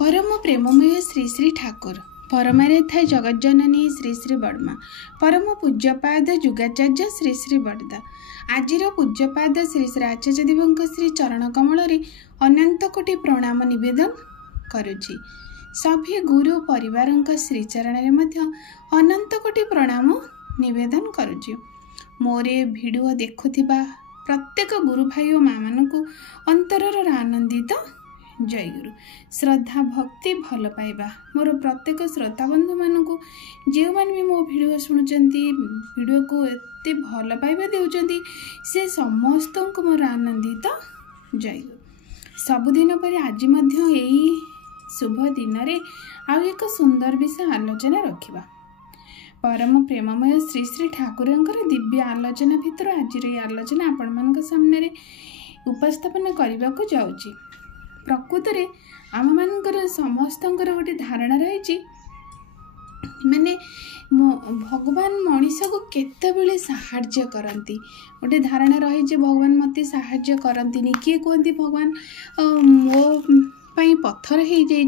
परम प्रेममय श्री श्री ठाकुर परमारे थाय जगज्जननी श्री श्री बड़मा परम पूज्यपाद जुगाचार्य श्री श्री बड़दा आजिर पूज्यपाद श्री श्री आचार्य देवଙ୍କ श्री चरण कमल अनंत कोटि प्रणाम निवेदन करुछि। सभी गुरु परिवार श्रीचरण अनंत कोटि प्रणाम निवेदन करुछि। मोरे वीडियो देखुथिबा प्रत्येक गुरु भाई और माँ मान अंतरर आनंदित जय गुरु श्रद्धा भक्ति भल पाइबा मोर प्रत्येक श्रोता बंधु मानक जो मैंने भी मो वीडियो शुणुचंती वीडियो को एते भल पाइबा देउचंती से समस्त को मोर आनंदित जय गुरु। सबुदिन पर आज मध्य यही शुभ दिन रे आउ एक सुंदर विषय आलोचना रखिबा। परम प्रेममय श्री श्री ठाकुरंकर दिव्य आलोचना भितर आज आलोचना आपण मानक सामने उपस्थापन करने को जाउची। प्रकृत में आम मानकर समस्त गोटे धारणा रही माने भगवान मनीष को केतबेले साहाय्य करती गोटे धारणा रही भगवान मत साहाय्य करती किए कहती भगवान मो पाई पत्थर हो जाइए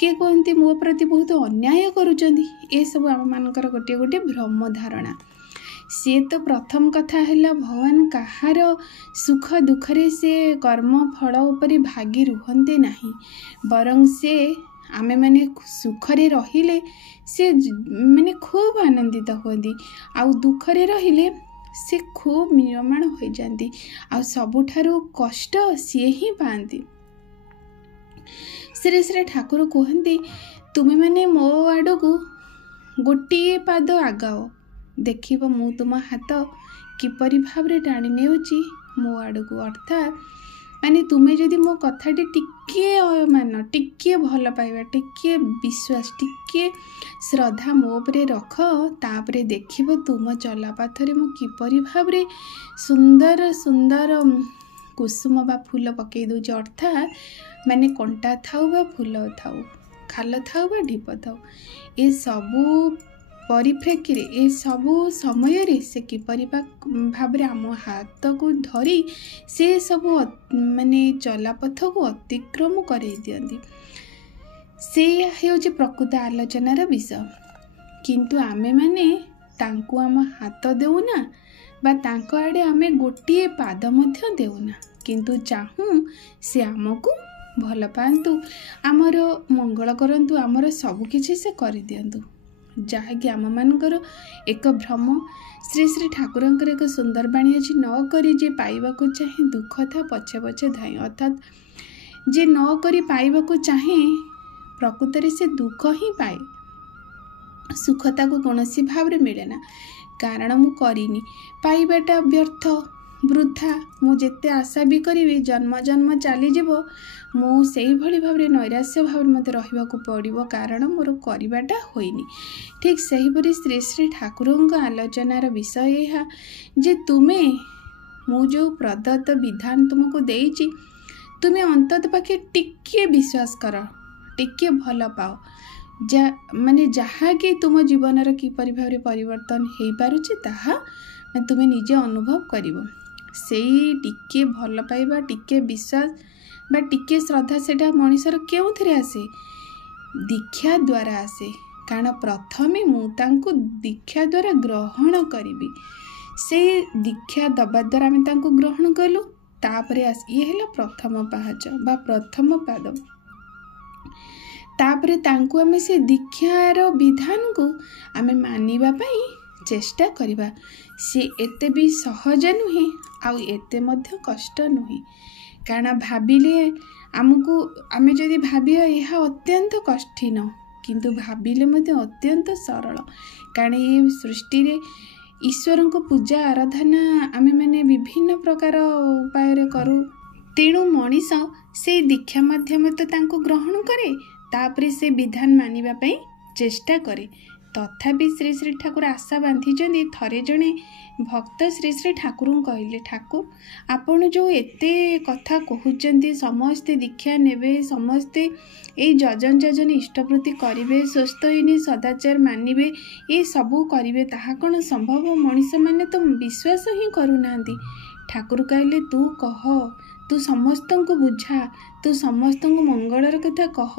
किए कहते मो प्रति बहुत अन्याय करुँच ये सब आम मानकर गोटे गोटे भ्रम धारणा। सी तो प्रथम कथा है भगवान कहार सुख दुखरे से कर्म फल उपरि भागी रुहंते नहीं बरं से आमे माने सुखरे रहिले से माने खूब आनंदित होती आउ दुखरे रहिले से खूब म्रियमाण हो जाती आ सबुठारु कष्ट सी ही पाती। श्री श्री ठाकुर कहते तुमे माने मो आड़ को गोटे पाद आगाओ देखिब मु तुम हाथ किपरि भावरे टाणी नेउची मो आड़ को अर्थात माने तुमे जदि मो कथाटी टिके मान टिके भल पाइबा टिके विश्वास टिके श्रद्धा मो उपरे रख तापरे देखिब तुम चला पाथरे मु किपरि भावरे सुंदर सुंदर कुसुम बा फूल पकई दूचे अर्थात माने कंटा थाउ बा फूल थाउ खाल थाउ बा ढीप थाउ ए सबू परिप्रेक्षी ए सबू समय रे से किपरि भाव आम हाथ को धरी से सबू माने चलापथ को अतिक्रम कर दियंती से हेउचे प्रकृत आलोचनार विषय। किंतु आमे माने तांकु आम हाथ देउना बा तांको आड़े आमे गोटे पाद मध्य देउना किंतु चाहूँ से आमको भल पातु आमर मंगल करंतु आमर सब किछि से कर दियंतु जहाँकि आम मानकर एक भ्रम। श्री श्री ठाकुरंकर एक सुंदर बाणी अच्छी न करी जे पाइबा को चाहे दुख था पछे पछे धाई अर्थात जे न करी पाइबा को चाहे प्रकृत से दुख ही पाए सुखता को कौन सी भाव रे मिले ना कारण मु करिनी पाइबाटा व्यर्थ वृद्धा मु जेते आशा भी करी जन्म जन्म चली जीवो मु सेई भली भाव रे नैराश्य भाव मते रहिबा को पड़िबो कारण मोर करिबाटा होइनी। ठीक सही परि श्री श्री ठाकुरंक आलोचनार विषय यह जे तुमे मु जो प्रदत्त विधान तुमको देइची तुमे अंतत पाखे टिके विश्वास कर टिके भल पाओ जा माने जहाँ कि तुम जीवनर किपरि भाव रे परिवर्तन हो पारुछि ताहा तुमे निजे अनुभव करिवो सेई टिके भल पाइबा टिके विश्वास बा टिके श्रद्धा सेटा मनीषर केउथरे आसे दीक्षा द्वारा आसे कारण प्रथमे मु तांको दीक्षा द्वारा ग्रहण करिबी से दीक्षा दबा द्वारा आमे तांको ग्रहण कलु तापरे ये हेला प्रथम पाहाच बा प्रथम पाद तापरे तांको आमे से दीक्षार विधान को आमे मानिबा पई चेष्टा करिबा से एते भी सहज नुहे आउ एते मध्य कष्ट नुहे कारण भाविले आमको आमे जदि भाबिया यह अत्यंत कठिन किंतु भाविले मध्य अत्यंत सरल कारण ये सृष्टि रे ईश्वर को पूजा आराधना आमे माने विभिन्न प्रकार उपाय रे करू तेणु मनीष से दीक्षा माध्यम तो तांको ग्रहण करे तापरे से विधान मानिबा पई चेष्टा करे तथापि श्री श्री ठाकुर आशा बांधी थरे जड़े भक्त श्री श्री ठाकुर कहले ठाकुर आपण जो एते कथा कहते समस्ते दीक्षा नेबे समस्ते ये जजन जजन इष्टप्रति करेंगे स्वस्थहीनी सदाचार मानिबे ये सबू करेंगे ताहा कौन संभव मनीष मैंने तो विश्वास ही करूना। ठाकुर कहले तू कह तू समस्त को बुझा तू समस्त मंगलर कथा कह,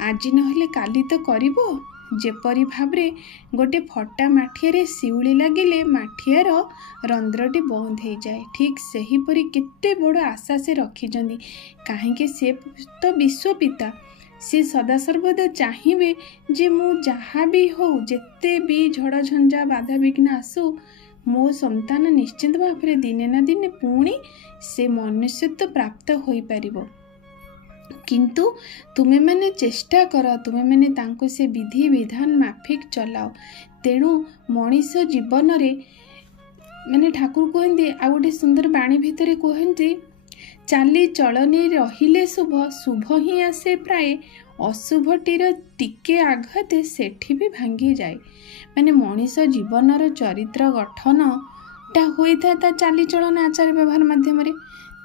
आज नहले काली तो करिबो। जेपरी भाबरे गोटे फटा माठियारे शिउली लागिले माठियार रंध्रटी बंद हो जाए, ठीक सेहीपरि केते बड़ आशा से रखिछन्ती। काहेकि से तो विश्वपिता, से सदा सर्वदा चाहिए जे मु जहाँ भी हो, जेते भी झड़ झंझा बाधा विघ्न आसू, मो संतान निश्चित भाव में दिने ना दिने पुणी से मनुष्यत्व प्राप्त हो पारिबो। किंतु तुमे मैंने चेष्टा कर, तुमे मैंने तांको से विधि विधान माफिक चलाओ। तेणु मनीष जीवन रे माने ठाकुर कहते आ गोटे सुंदर बाणी भितर कहते, चाली चलनी रहिले शुभ, शुभ ही आसे प्राय, अशुभटीर टिके आघाते सेठी भी भांगी जाए। माने मनीष जीवनर चरित्र गठनटा होता ता चाली चलन आचार व्यवहार माध्यम।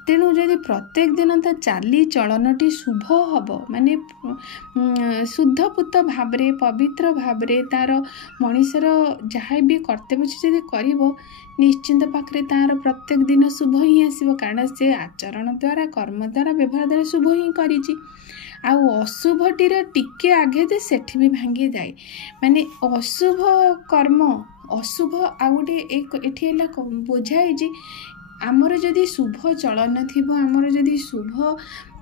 तेणु जदि प्रत्येक दिन ता चाली चलनटी शुभ हम, माने शुद्धपूत भावरे पवित्र भावरे तार मनीषर जहाँ भी कर्तव्य जदि करिवो, निश्चिंत पाखरे तार प्रत्येक दिन शुभ ही आसीबो। कारण से आचरण द्वारा कर्म द्वारा व्यवहार द्वारा शुभ ही करिछि। आउ अशुभटीर टिके आगे दे सेठी भी भांगी जाए। माने अशुभ कर्म अशुभ आ गोटे एठी हला बुझाई जे आमर जदि शुभ चलन थिबो, आमर जदि शुभ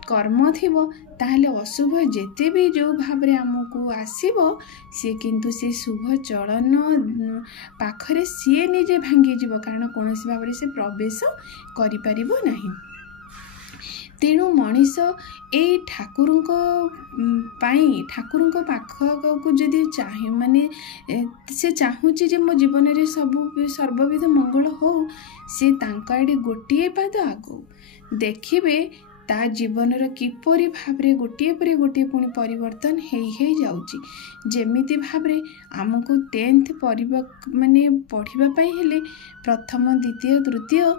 कर्म थिबो, ताहले अशुभ जेते भी जो भाव रे आमको आसीबो, सी किंतु से शुभ चलन पाखरे सी निजे भांगी जीवो। कारण कोनोसी भाव रे से प्रवेश करि परिबो नाही। तेणु मनीष ए ठाकुरଙ୍କ ପାଇଁ ठाकुरଙ୍କ पाखକୁ जदि चाहे, माने से चाहूची जे मो जीवन रे सब सर्वविध मंगल हो, से तांका आड़े गोटे पाद आगो देखिबे ता जीवनर किपरि भावरे गोटे पर गोटे पुणी परिवर्तन हे जाउची। जेमिति भावरे आमको 10th माने पढ़िबा पई हेले प्रथम द्वितीय तृतीय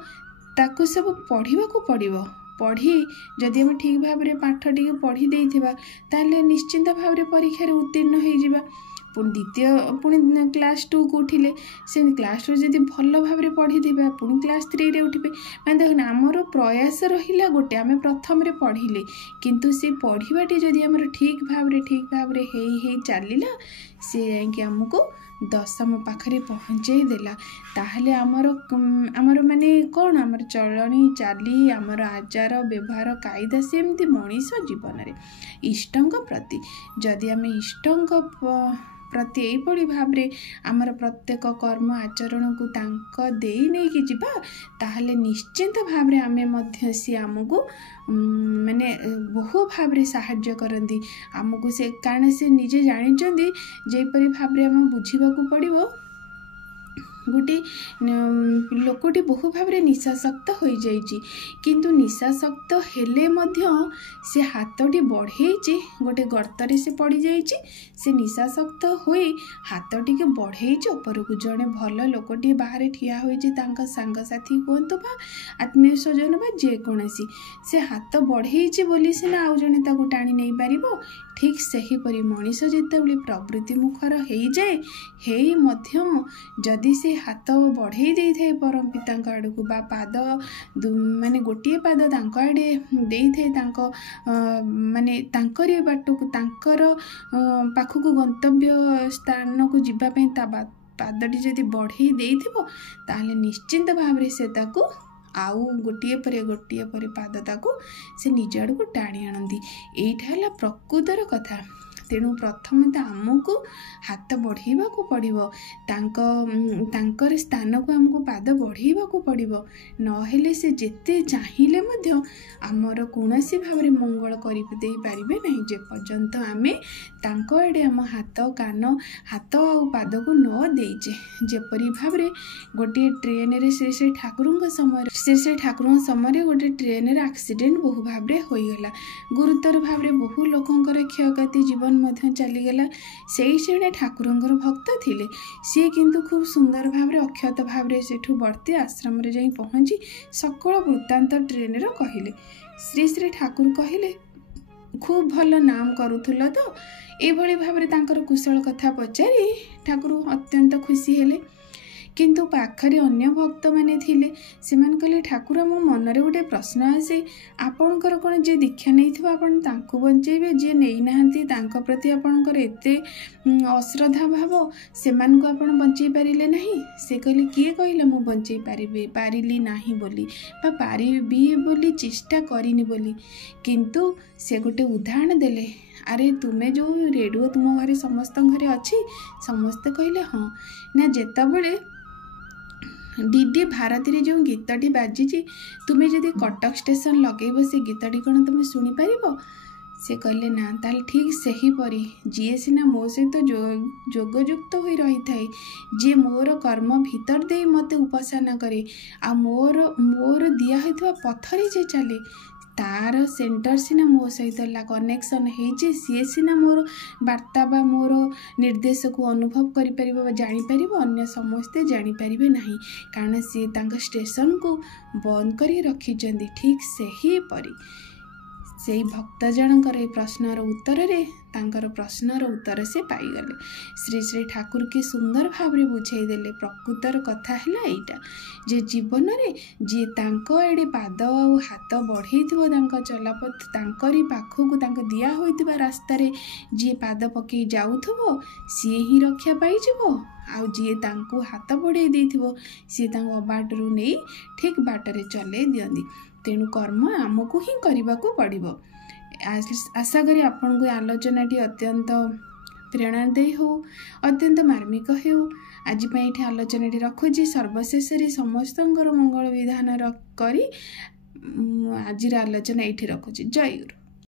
ताकू सब पढ़िबा को पड़िबो। पढ़ी जदि हम ठीक भाव में पाठ टी पढ़ी देथिबा, ताहले निश्चिंत भाव में परीक्षा उत्तीर्ण हो जावा। पुणी द्वितीय पुणी क्लास 2 को उठिले, से क्लास 2 जदि भल भाव में पढ़ी देबा, पुणी क्लास 3 रे उठिबे। माने देखो आमर प्रयास रहिला गोटे, आमे प्रथम रे पढ़िले, किंतु से पढ़िबाटी जदि आमर ठीक भाव रे हेई चलिला, से जाइके हमको दशम पाखरे पहुँचाई देला। ताहले आमर माने कौन आमर चलनी चाली आमर आचार व्यवहार कायदा सेमती मनीष जीवन रे इष्टंक प्रति जदि आम इष्टंक प्रति यही भाव में आमर प्रत्येक कर्म आचरण को तांको देई नहीं कि जीवा, ताहले निश्चिंत भाव में आमे मध्य सी आमको माने बहु भाव में साहाय्य करती आमको। से कारण से निजे जानी जेपरी भाव में आम बुझाक पड़ो। गोटे लोकटी बहु भाव में निशाशक्त हो जाइए, किंतु निशाशक्त हेले मध्य से हाथटी बढ़ेची गोटे गर्तरे से पड़ जाइए। से निशाशक्त हो हाथटी के बढ़ेची उपरक जड़े भल लोकटी बाहर ठिया हो सांगसाथी कहतु बा आत्मीय स्वजन बा जेकोसी से हाथ बढ़ेची बोली सीना आउ जड़े ताको टाणी नहीं पारिबो। ठीक सेहीपरि मनीष जितेबाला प्रवृत्ति मुखर हो जाए हेई मध्यम जदि से हाथ बढ़े दे थाए परम पिता आड़क बा पाद माने गोटे पाद तांको आड़े दे थाए माने तांकरी बाटक तांकर पाखक गंतव्य स्थान को जीवाई पादटी जदि बढ़े देथिबो, ताहले निश्चिंत भाव में से ताको आउ गोटे पर पाद ताको से निज आड़ को टाणी आनती। एटा है प्रकृतर कथा। तेणु प्रथम तो आमको हाथ बढ़ेवा को पड़ो, तांकर स्थान को आमको पाद बढ़ेवा को पड़ो। नहेले से जेते चाहिए मध्य आमर कौनसी भाव में मंगल कर पारे नहीं, जे पर्यंत आमे तांको आड़े आम हाथ कान हाथ आ पाद को न देचे। जेपरी भाव में गोटे ट्रेन रे से ठाकुर समय गोटे ट्रेन रे एक्सीडेंट बहु भाव में होईगला, गुरुतर भाव में बहु लोकंकर क्षयक्षति जीवन मध्य चलीगला। से जड़े ठाकुरंकर भक्त थिले, सी किंतु खूब सुंदर भाव में अक्षत भाव में सेठू बर्ती आश्रम रे जाई पहुँची सकल वृत्तांत ट्रेन रे कहले। श्री श्री ठाकुर कहले खूब भल नाम करुथुल तो एभली भाव में तांकर कुशल कथा पचारि ठाकुर अत्यंत खुशी हेले। किंतु पाखरे अन्य भक्त माने थिले सेमान कहले ठाकुर मो मनरे गोटे प्रश्न आसे आपणकर कौन जे दीक्षा नहीं आपण तांको बंचेबे जे नहीं नाहंती तांको प्रति आपणकर एते अश्रद्धा भाव सेमान को आपण बंचई पारिले नहीं से कहले किए कहले मु बंचई पारिली नहीं बोली बा पारिबी बोली चेष्टा करिनी बोली किंतु से गोटे उदाहरण देले अरे तुम्हें जो रेडियो तुम घरे समस्त घरे अच्छी समस्ते कहले हाँ ना जेतबेले डीडी भारती जो गीतटी बाजी तुम्हें जदि कटक स्टेशन लगेब से गीतटी कौन तुम शुणी पार से कहले ना ताल ठीक सही परी जी सीना मो सहित जोगयुक्त हो रही थाए जी मोर कर्म भीतर दे मते उपासना करे आ मोर दिया होता पथरे जे चले तार सेंटर सीना मो सहित कनेक्शन हो सी सीना मोर वार्ता बा मोर निर्देश को अनुभव कर जापर अन्य समस्ते जापर ना कारण सी स्टेशन को बंद कर रखिंट ठीक सही परी से भक्त जनकर प्रश्नर उत्तर रे तांकर प्रश्नर उत्तर से पाईगले श्री श्री ठाकुर के सुंदर भाव में बुझाईदेले प्रकृतर कथा है यहाँ जे जीवन में जी एडे पाद आ हाथ बढ़े चलापथ तांकरी पाखक दिया होइतिबा रास्ता रे जी पाद पकई जाउथबो सी ही रक्षा पाइजिबो आउ जी तांको हाथ बढ़ाई देथिबो सी तांको बाटरू नहीं ठीक बाटरे चले दियंदी तेणु कर्म आमको ही करने को पड़ो। आशा करी आपन को आलोचना अत्यंत प्रेरणादायी हो अत्यंत मार्मिक हो आज ये आलोचना रखुची सर्वशेष समस्त मंगल विधान करी आज आलोचना ये रखुची। जय गुरु।